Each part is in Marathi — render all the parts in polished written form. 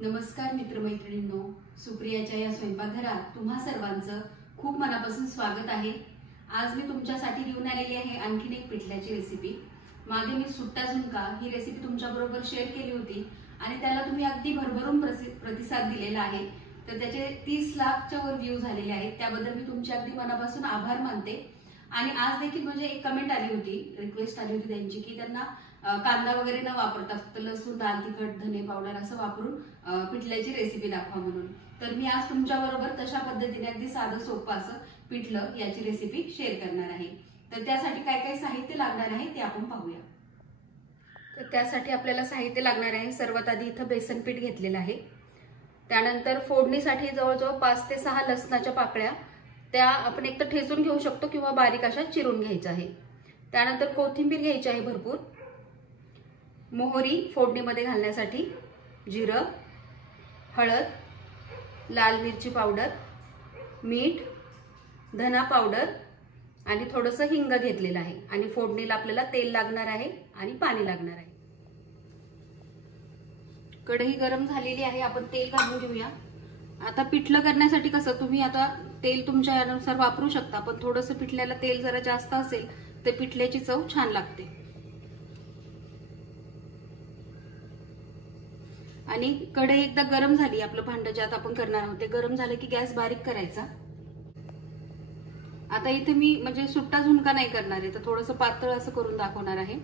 नमस्कार मित्रमैत्रिणींनो, सुप्रियाच्या या स्वयंपाकघरात तुम्हा सर्वांचं खूप मनापासून स्वागत आहे। आज मी तुमच्यासाठी घेऊन आलेली आहे आणखीन एक पिठल्याची रेसिपी। मागे मी सुट्टा झुणका ही रेसिपी तुमच्याबरोबर शेअर केली होती आणि त्याला तुम्ही अगदी भरभरून प्रतिसाद दिलेला आहे। तर त्याचे 30 लाखच्या वर व्ह्यू झालेले आहेत, त्याबद्दल मी तुमचे अगदी मनापासून आभार मानते। आणि आज देखील म्हणजे एक कमेंट आली होती, रिक्वेस्ट आली होती त्यांची की त्यांना कांदा वगैरे न वापरता फक्त लसूण, दाल तिखट, धने पावडर असं वापरून पिठल्याची रेसिपी दाखवा म्हणून। तर मी आज तुमच्या बरोबर तशा पद्धतीने अगदी साधं सोपं असं पिठलं याची रेसिपी शेअर करणार आहे। तर त्यासाठी काय काय साहित्य लागणार आहे ते आपण पाहूया। तर त्यासाठी आपल्याला साहित्य लागणार आहे, सर्वात आधी इथं बेसन पीठ घेतलेलं आहे। त्यानंतर फोडणीसाठी जवळजवळ 5 ते 6 लसणाच्या पाकळ्या, त्या आपण एक तर ठेचून घेऊ शकतो किंवा बारीक अशा चिरून घ्यायच्या आहे। त्यानंतर कोथिंबीर घ्यायची आहे भरपूर, मोहरी फोडणीमध्ये घालण्यासाठी, जिरं, हळद, लाल मिरची पावडर, मीठ, धना पावडर आणि थोडंसं हिंग घेतलेलं आहे। आणि फोडणीला आपल्याला तेल लागणार आहे आणि पाणी लागणार आहे। कढई गरम झालेली आहे, आपण तेल घालून घेऊया। आता पिठलं करण्यासाठी कसं तुम्ही आता तेल तुमच्या यानुसार वापरू शकता, पण थोडंसं पिठल्याला तेल जरा जास्त असेल तर पिठल्याची चव छान लागते। आणि कढई एकदा गरम झाली, आपलं भांडं ज्यात आपण करणार आहोत ते गरम झालं की गॅस बारीक करायचा। आता इथे मी म्हणजे सुट्टा झुणका नाही करणार आहे, तर थोडंसं पातळ असं करून दाखवणार आहे।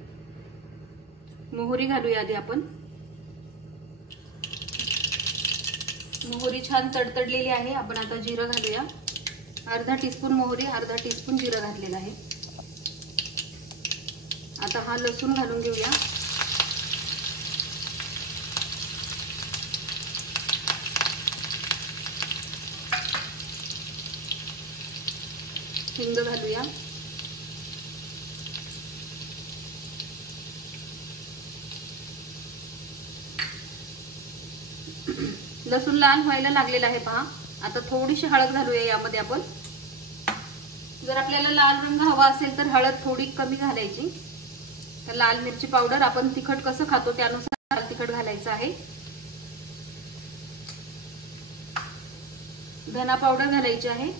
मोहरी घालूया आधी आपण। मोहरी छान तडतडलेली आहे, आपण आता जिरं घालूया। अर्धा टीस्पून मोहरी, अर्धा टीस्पून जिरं घातलेलं आहे। आता हा लसूण घालून घेऊया। हिंग घालूया। लसूण लाल व्हायला लागलेला आहे पहा। आता थोडीशी हळद घालूया यामध्ये आपण। जर आपल्याला लाल रंग हवा असेल तर हळद थोडी कमी घालायची। तर लाल मिरची पावडर, आपण तिखट कसं खातो त्यानुसार लाल तिखट घालायचं आहे। धना पावडर घालायची आहे।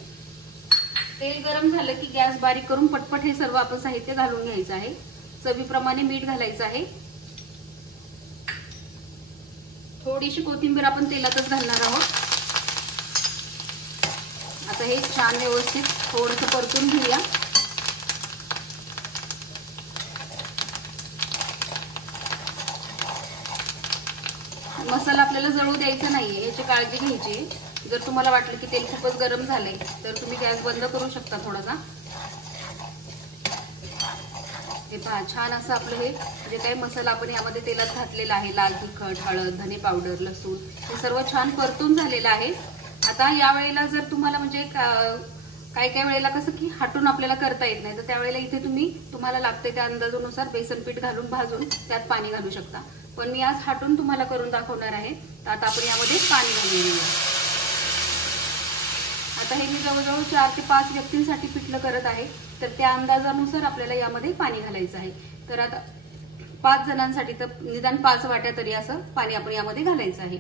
तेल गरम झालं की गॅस बारीक करून पटपट हे सर्व आपण साहित्य घालून घ्यायचं आहे। चवीप्रमाणे मीठ घालायचं आहे। थोडीशी कोथिंबीर आपण तेलातच घालणार आहोत। आता हे छान व्यवस्थित थोडंसं परतून घेऊया। मसाला आपल्याला जळू द्यायचा नाहीये, याची काळजी घ्यायची। जर तुम्हाला वाटलं की तेल खूपच गरम झालंय तर तुम्ही गॅस बंद करू शकता थोडासा। हे पहा, छान असं आपलं हे जे काही मसाला आपण यामध्ये तेलात घातलेला आहे, लाल तिखट, हळद, धने पावडर, लसूण, हे सर्व छान परतून झालेलं आहे। आता या वेळेला जर तुम्हाला म्हणजे काही वेळेला कसं की हाटून आपल्याला करता येत नाही, तर त्यावेळेला इथे तुम्हाला लागते त्या अंदाजानुसार बेसन पीठ घालून भाजून त्यात पाणी घालू शकता। पण मी आज हाटून तुम्हाला करून दाखवणार आहे, तर आता आपण यामध्ये पाणी घालून घेऊया। आता हे मी जवळजवळ 4 ते 5 व्यक्तींसाठी पिठलं करत आहे, तर त्या अंदाजानुसार आपल्याला यामध्ये पाणी घालायचं आहे। तर आता 5 जणांसाठी तर निदान 5 वाट्या तरी असं पाणी आपण यामध्ये घालायचं आहे।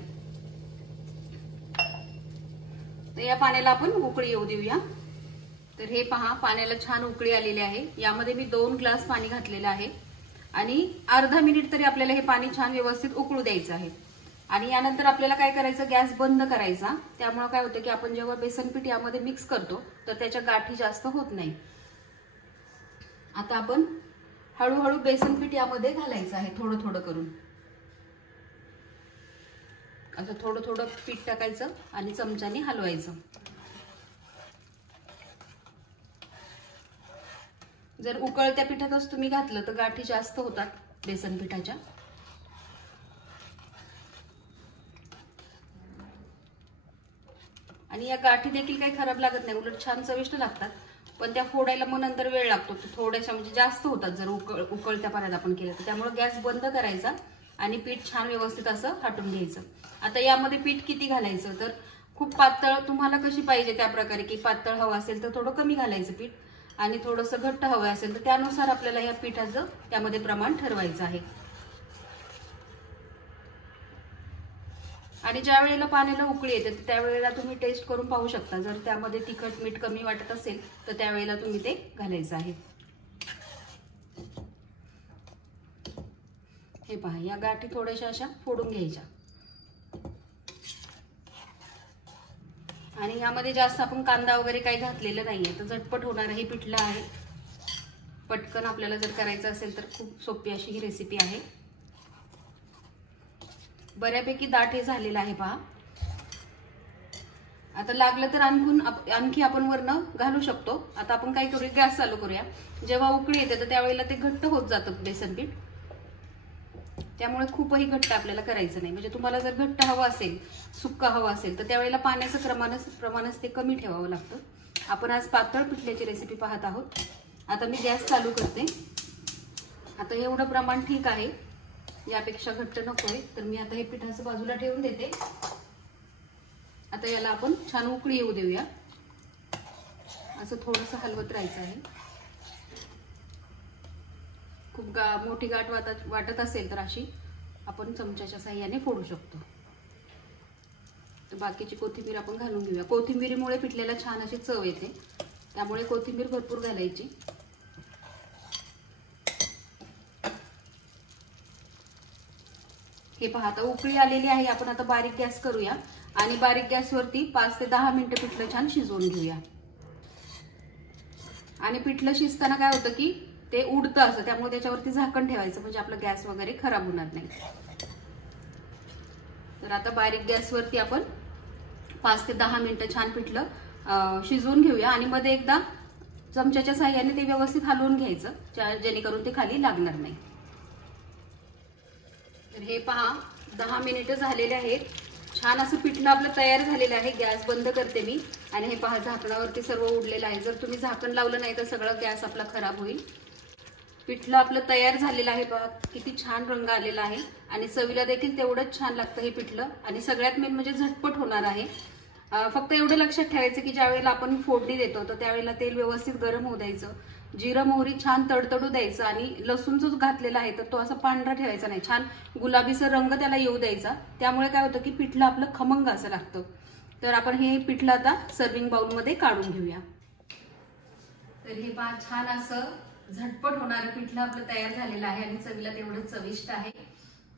तर या पाण्याला आपण उकळी येऊ देऊया। तर हे पहा, पाण्याला छान उकळी आलेली आहे। यामध्ये मी 2 ग्लास पाणी घातलेलं आहे आणि अर्धा मिनिट तरी आपल्याला हे पाणी छान व्यवस्थित उकळू द्यायचं आहे। आणि यानंतर आपल्याला काय करायचं, गॅस बंद करायचा। त्यामुळे काय होतं की आपण जेव्हा बेसन पीठ यामध्ये मिक्स करतो तर त्याच्या गाठी जास्त होत नाही। आता आपण हळूहळू बेसन पीठ यामध्ये घालायचं आहे, थोडं थोडं करून। असं थोडं थोडं पीठ टाकायचं आणि चमच्याने हलवायचं। जर उकळत्या पिठातच तुम्ही घातलं तर गाठी जास्त होतात बेसन पिठाच्या। आणि या गाठी देखील काही खराब लागत नाही, उलट छान चविष्ट लागतात। पण त्या फोडायला मग नंतर वेळ लागतो, थोड्याशा म्हणजे जास्त होतात जर उकळत्या पाण्यात आपण केलं तर। त्यामुळे गॅस बंद करायचा आणि पीठ छान व्यवस्थित असं हाटून घ्यायचं। आता यामध्ये पीठ किती घालायचं, तर खूप पातळ तुम्हाला कशी पाहिजे त्या प्रकारे, की पातळ हवं असेल तर थोडं कमी घालायचं पीठ, आणि थोडंसं घट्ट हवं असेल तर त्यानुसार आपल्याला या पिठाचं त्यामध्ये प्रमाण ठरवायचं आहे। आणि ज्या वेळेला पाण्याला उकळी येते त्यावेळेला तुम्ही टेस्ट करून पाहू शकता. जर त्यामध्ये तिखट मीठ कमी वाटत असेल तर त्यावेळेला तुम्ही ते घालायचं आहे. हे पहा, या गाठी थोड्याशा अशा फोडून घ्यायच्या. आणि यामध्ये जास्त आपण कांदा वगैरे काही घातलेलं नाहीये, तर झटपट होणार हे पिठलं आहे. पटकन आपल्याला जर करायचं असेल तर खूप सोपी अशी ही रेसिपी आहे. बऱ्यापैकी दाट हे झालेलं आहे पहा. आता लागलं तर आणखी आपण वरनं घालू शकतो. आता आपण काय करूया, गॅस चालू करूया. जेव्हा उकळी येते तर त्यावेळेला ते घट्ट होत जातं बेसन पीठ. त्यामुळे खूपही घट्ट आपल्याला करायचं नाही. म्हणजे तुम्हाला जर घट्ट हवं असेल, सुक्का हवं असेल तर त्यावेळेला पाण्याचं प्रमाणच ते कमी ठेवावं लागतं. आपण आज पातळ पिठल्याची रेसिपी पाहत आहोत. आता मी गॅस चालू करते. आता एवढं प्रमाण ठीक आहे, यापेक्षा घट्ट नकोय. तर मी आता हे पिठाचं बाजूला ठेवून देते. आता याला आपण छान उकळी येऊ देऊया. असं थोडंसं हलवत राहायचं आहे. खूप मोठी गाठ वाटत असेल तर अशी आपण चमच्याच्या साहाय्याने फोडू शकतो. तर बाकीची कोथिंबीर आपण घालून घेऊया. कोथिंबीरीमुळे पिठल्याला छान अशी चव येते, त्यामुळे कोथिंबीर भरपूर घालायची. हे पहा, आता उकळी आलेली आहे. आपण आता बारीक गॅस करूया आणि बारीक गॅसवरती 5 ते 10 मिनिटं पिठलं छान शिजवून घेऊया. आणि पिठलं शिजताना काय होतं की ते उडतं असं, त्यामुळे त्याच्यावरती झाकण ठेवायचं, म्हणजे आपला गॅस वगैरे खराब होणार नाही. तर आता बारीक गॅसवरती आपण 5 ते 10 मिनिटं छान पिठलं शिजवून घेऊया. आणि मध्ये एकदा चमच्याच्या साहाय्याने ते व्यवस्थित हलवून घ्यायचं, जेणेकरून ते खाली लागणार नाही. तर हे पहा, 10 मिनिटं झालेले आहेत. छान असं पिठलं आपलं तयार झालेलं आहे. गॅस बंद करते मी. आणि हे पहा, झाकणावरती सर्व उडलेलं आहे. जर तुम्ही झाकण लावलं नाही तर सगळं गॅस आपला खराब होईल. पिठलं आपलं तयार झालेलं आहे. पहा किती छान रंग आलेला आहे आणि चवीला देखील तेवढंच छान लागतं हे पिठलं. आणि सगळ्यात मेन म्हणजे झटपट होणार आहे. फक्त एवढं लक्षात ठेवायचं की ज्या वेळेला आपण फोडणी देतो तर त्यावेळेला तेल व्यवस्थित गरम होऊ द्यायचं. जिरं मोहरी छान तडतडू द्यायचं. आणि लसूण जो घातलेला आहे तर तो असा पांढरा ठेवायचा नाही, छान गुलाबीसर रंग त्याला येऊ द्यायचा. त्यामुळे काय होतं की पिठलं आपलं खमंग असं लागतं. तर आपण हे पिठलं आता सर्विंग बाउलमध्ये काढून घेऊया. तर हे पहा, छान असं झटपट होणारं पिठलं आपलं तयार झालेलं आहे आणि चवीला तेवढं चविष्ट आहे.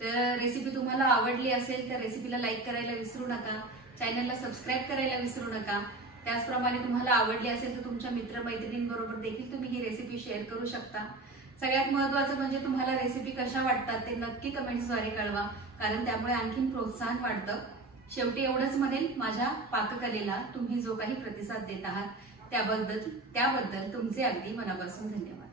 तर रेसिपी तुम्हाला आवडली असेल तर रेसिपीला लाईक करायला विसरू नका. चॅनलला सबस्क्राईब करायला विसरू नका. त्याचप्रमाणे तुम्हाला आवडली असेल तर तुमच्या मित्रमैत्रिणींबरोबर देखील तुम्ही ही रेसिपी शेअर करू शकता. सगळ्यात महत्त्वाचं म्हणजे तुम्हाला रेसिपी कशा वाटतात ते नक्की कमेंट्सद्वारे कळवा, कारण त्यामुळे आणखीन प्रोत्साहन वाढतं. शेवटी एवढंच म्हणेल, माझ्या पाककलेला तुम्ही जो काही प्रतिसाद देत आहात त्याबद्दल तुमचे अगदी मनापासून धन्यवाद.